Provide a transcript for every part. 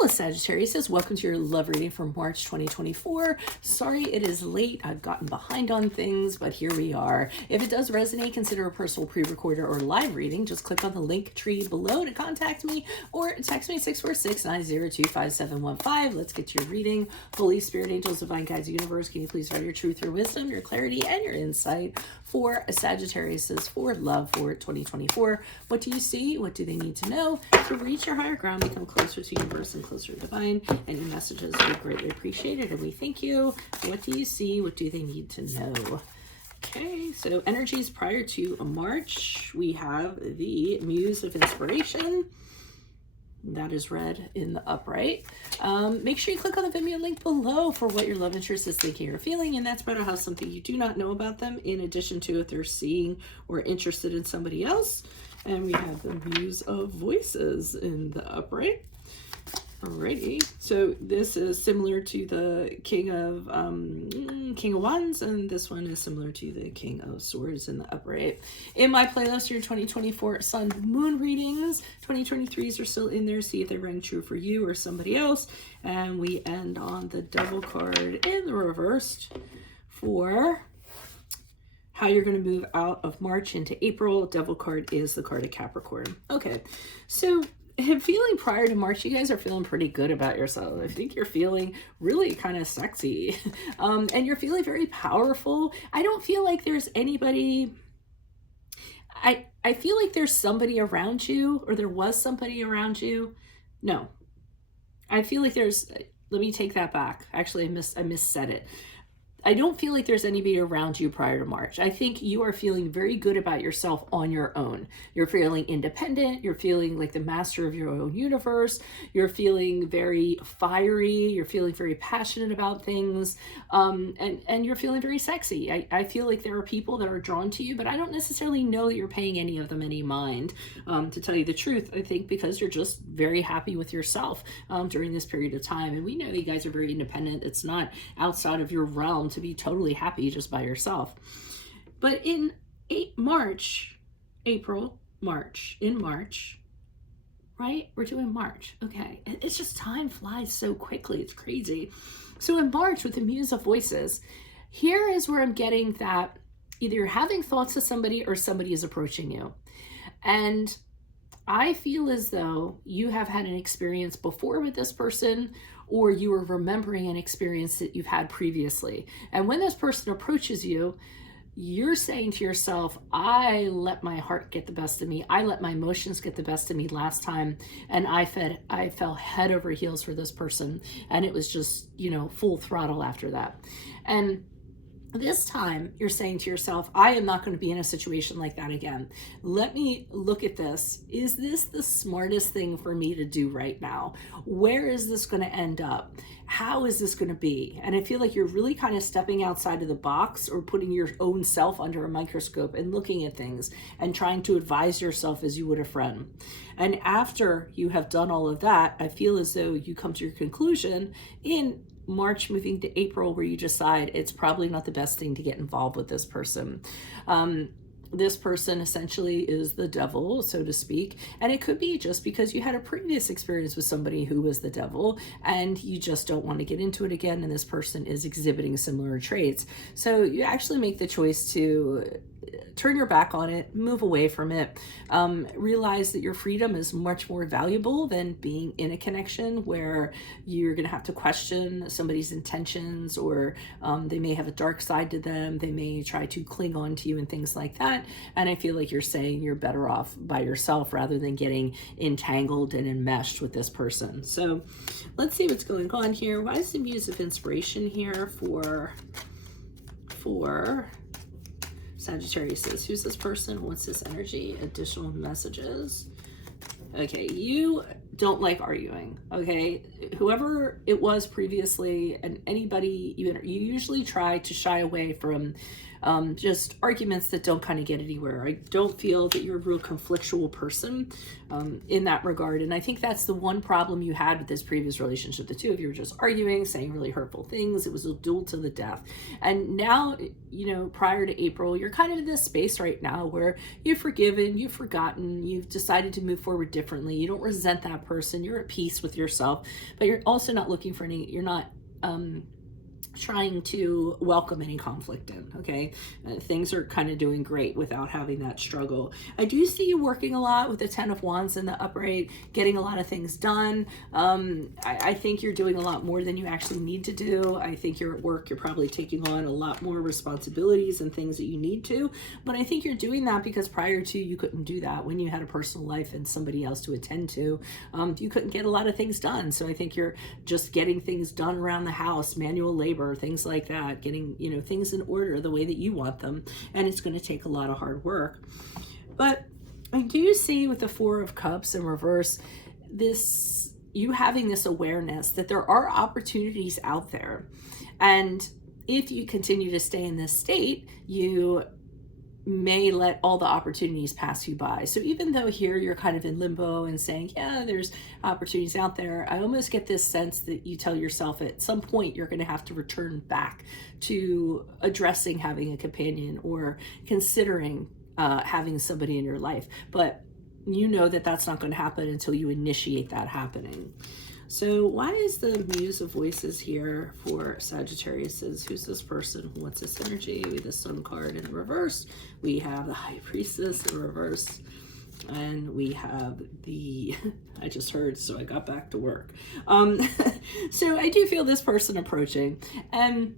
Hello, Sagittarius. Welcome to your love reading for March 2024. Sorry it is late. I've gotten behind on things, but here we are. If it does resonate, consider a personal pre-recorder or live reading. Just click on the link tree below to contact me or text me 646-902-5715. Let's get to your reading. Holy Spirit, angels, divine guides, universe, can you please write your truth, your wisdom, your clarity, and your insight for Sagittarius for love for 2024. What do you see? What do they need to know to reach your higher ground, become closer to universe and closer to divine? Any messages we greatly appreciate it, and we thank you. What do you see? What do they need to know? Okay, so energies prior to March, we have the Muse of Inspiration. That is read in the upright. Make sure you click on the Vimeo link below for what your love interest is thinking or feeling, and that's about how something you do not know about them, in addition to if they're seeing or interested in somebody else. And we have the Muse of Voices in the upright. Alrighty, so this is similar to the King of Wands, and this one is similar to the King of Swords in the upright. In my playlist, your 2024 Sun Moon readings, 2023s are still in there. See if they rang true for you or somebody else. And we end on the Devil card in the reversed for how you're going to move out of March into April. Devil card is the card of Capricorn. Okay, so feeling prior to March, you guys are feeling pretty good about yourself. I think you're feeling really kind of sexy and you're feeling very powerful. I don't feel like there's anybody, I feel like there's somebody around you, or there was somebody around you. No, I feel like there's, let me take that back. Actually, I missaid it. I don't feel like there's anybody around you prior to March. I think you are feeling very good about yourself on your own. You're feeling independent. You're feeling like the master of your own universe. You're feeling very fiery. You're feeling very passionate about things. And you're feeling very sexy. I feel like there are people that are drawn to you, but I don't necessarily know that you're paying any of them any mind, to tell you the truth. I think because you're just very happy with yourself during this period of time. And we know that you guys are very independent. It's not outside of your realm to be totally happy just by yourself. But in March, right? We're doing March. Okay. It's just time flies so quickly. It's crazy. So in March with the Muse of Voices, here is where I'm getting that either you're having thoughts of somebody or somebody is approaching you. And I feel as though you have had an experience before with this person, or you are remembering an experience that you've had previously. And when this person approaches you, you're saying to yourself, I let my heart get the best of me. I let my emotions get the best of me last time. And I fell head over heels for this person. And it was just, full throttle after that. And this time you're saying to yourself, I am not going to be in a situation like that again. Let me look at this. Is this the smartest thing for me to do right now? Where is this going to end up? How is this going to be? And I feel like you're really kind of stepping outside of the box, or putting your own self under a microscope and looking at things and trying to advise yourself as you would a friend. And after you have done all of that, I feel as though you come to your conclusion in March moving to April, where you decide it's probably not the best thing to get involved with this person. This person essentially is the devil, so to speak. And it could be just because you had a previous experience with somebody who was the devil and you just don't want to get into it again. And this person is exhibiting similar traits. So you actually make the choice to turn your back on it, move away from it, realize that your freedom is much more valuable than being in a connection where you're going to have to question somebody's intentions, or they may have a dark side to them. They may try to cling on to you and things like that. And I feel like you're saying you're better off by yourself rather than getting entangled and enmeshed with this person. So let's see what's going on here. Why is the Muse of Inspiration here for Sagittarius? Who's this person? What's this energy? Additional messages. Okay, you don't like arguing, okay? Whoever it was previously, and anybody, you usually try to shy away from just arguments that don't kind of get anywhere. I don't feel that you're a real conflictual person in that regard. And I think that's the one problem you had with this previous relationship. The two of you were just arguing, saying really hurtful things. It was a duel to the death. And now, you know, prior to April, you're kind of in this space right now where you've forgiven, you've forgotten, you've decided to move forward differently. You don't resent that person. You're at peace with yourself, but you're also not looking for any, you're not, trying to welcome any conflict in, okay? Things are kind of doing great without having that struggle. I do see you working a lot with the 10 of Wands in the upright, getting a lot of things done. I think you're doing a lot more than you actually need to do. I think you're at work, you're probably taking on a lot more responsibilities and things that you need to, but I think you're doing that because prior to, you couldn't do that when you had a personal life and somebody else to attend to. You couldn't get a lot of things done. So I think you're just getting things done around the house, manual labor, things like that, getting, you know, things in order the way that you want them. And it's going to take a lot of hard work. But I do see with the 4 of Cups in reverse, this, you having this awareness that there are opportunities out there. And if you continue to stay in this state, you may let all the opportunities pass you by. So even though here you're kind of in limbo and saying, yeah, there's opportunities out there, I almost get this sense that you tell yourself at some point you're going to have to return back to addressing having a companion or considering having somebody in your life. But you know that that's not going to happen until you initiate that happening. So why is the Muse of Voices here for Sagittariuses? Who's this person? What's this energy? We have the Sun card in reverse. We have the High Priestess in reverse. And we have the, I just heard, so I got back to work. So I do feel this person approaching. And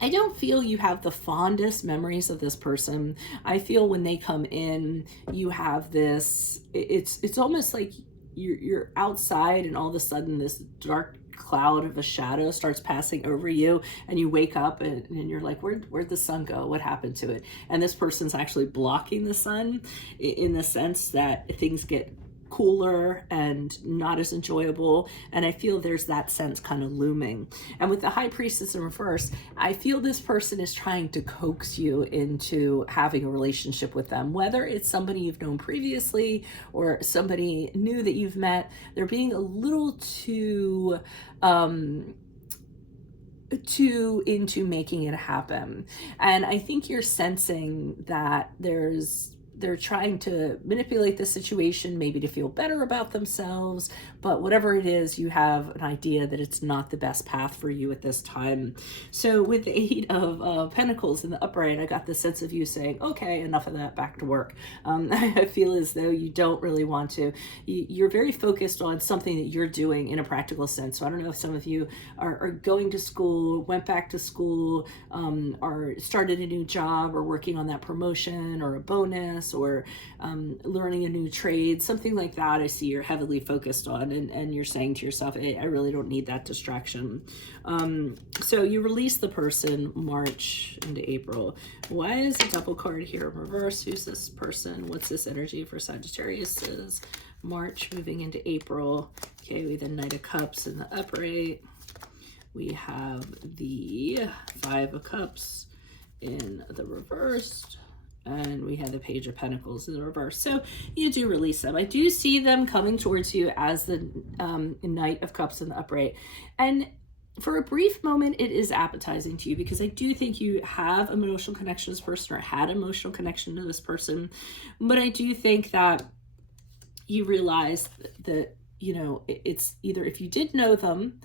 I don't feel you have the fondest memories of this person. I feel when they come in, you have this, it's almost like you're outside and all of a sudden this dark cloud of a shadow starts passing over you and you wake up and you're like, where'd the sun go? What happened to it? And this person's actually blocking the sun in the sense that things get cooler and not as enjoyable. And I feel there's that sense kind of looming. And with the High Priestess in reverse, I feel this person is trying to coax you into having a relationship with them, whether it's somebody you've known previously or somebody new that you've met. They're being a little too into making it happen. And I think you're sensing that they're trying to manipulate the situation, maybe to feel better about themselves, but whatever it is, you have an idea that it's not the best path for you at this time. So with the 8 of Pentacles in the upright, I got the sense of you saying, okay, enough of that, back to work. I feel as though you don't really want to. You're very focused on something that you're doing in a practical sense. So I don't know if some of you are going to school, went back to school, or started a new job or working on that promotion or a bonus, or learning a new trade, something like that. I see you're heavily focused on, and you're saying to yourself, hey, I really don't need that distraction. So you release the person March into April. Why is the double card here in reverse? Who's this person? What's this energy for Sagittarius? Is March moving into April. Okay, we have the Knight of Cups in the upright. We have the 5 of Cups in the reverse. And we have the Page of Pentacles in the reverse. So you do release them. I do see them coming towards you as the Knight of Cups in the upright. And for a brief moment, it is appetizing to you because I do think you have emotional connection to this person or had emotional connection to this person. But I do think that you realize that, you know, it's either if you did know them,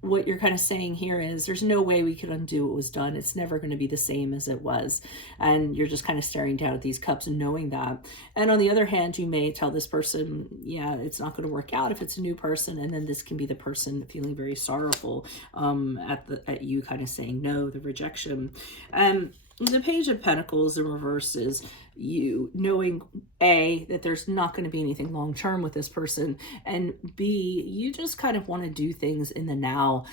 what you're kind of saying here is there's no way we could undo what was done. It's never going to be the same as it was. And you're just kind of staring down at these cups and knowing that. And on the other hand, you may tell this person, yeah, it's not going to work out if it's a new person. And then this can be the person feeling very sorrowful at you kind of saying no, the rejection. The Page of Pentacles in reverse is you knowing A, that there's not going to be anything long-term with this person, and B, you just kind of want to do things in the now.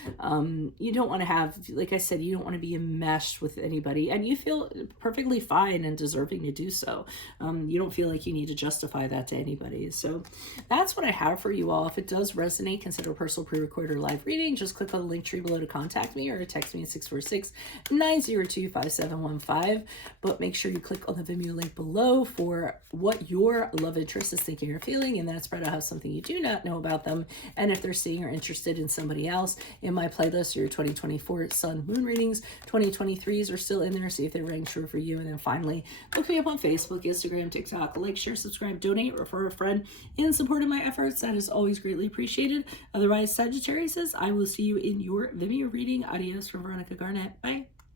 You don't want to have, like I said, you don't want to be enmeshed with anybody, and you feel perfectly fine and deserving to do so. You don't feel like you need to justify that to anybody. So that's what I have for you all. If it does resonate, consider a personal pre-recorded live reading. Just click on the link tree below to contact me or text me at 646-902-5710. 815. But make sure you click on the Vimeo link below for what your love interest is thinking or feeling, and that spread out have something you do not know about them, and if they're seeing or interested in somebody else. In my playlist, your 2024 Sun Moon readings, 2023s are still in there. See if they rang true for you. And then finally, look me up on Facebook, Instagram, TikTok. Like, share, subscribe, donate, refer a friend in support of my efforts. That is always greatly appreciated. Otherwise, Sagittarius, I will see you in your Vimeo reading. Adios from Veronica Garnett. Bye.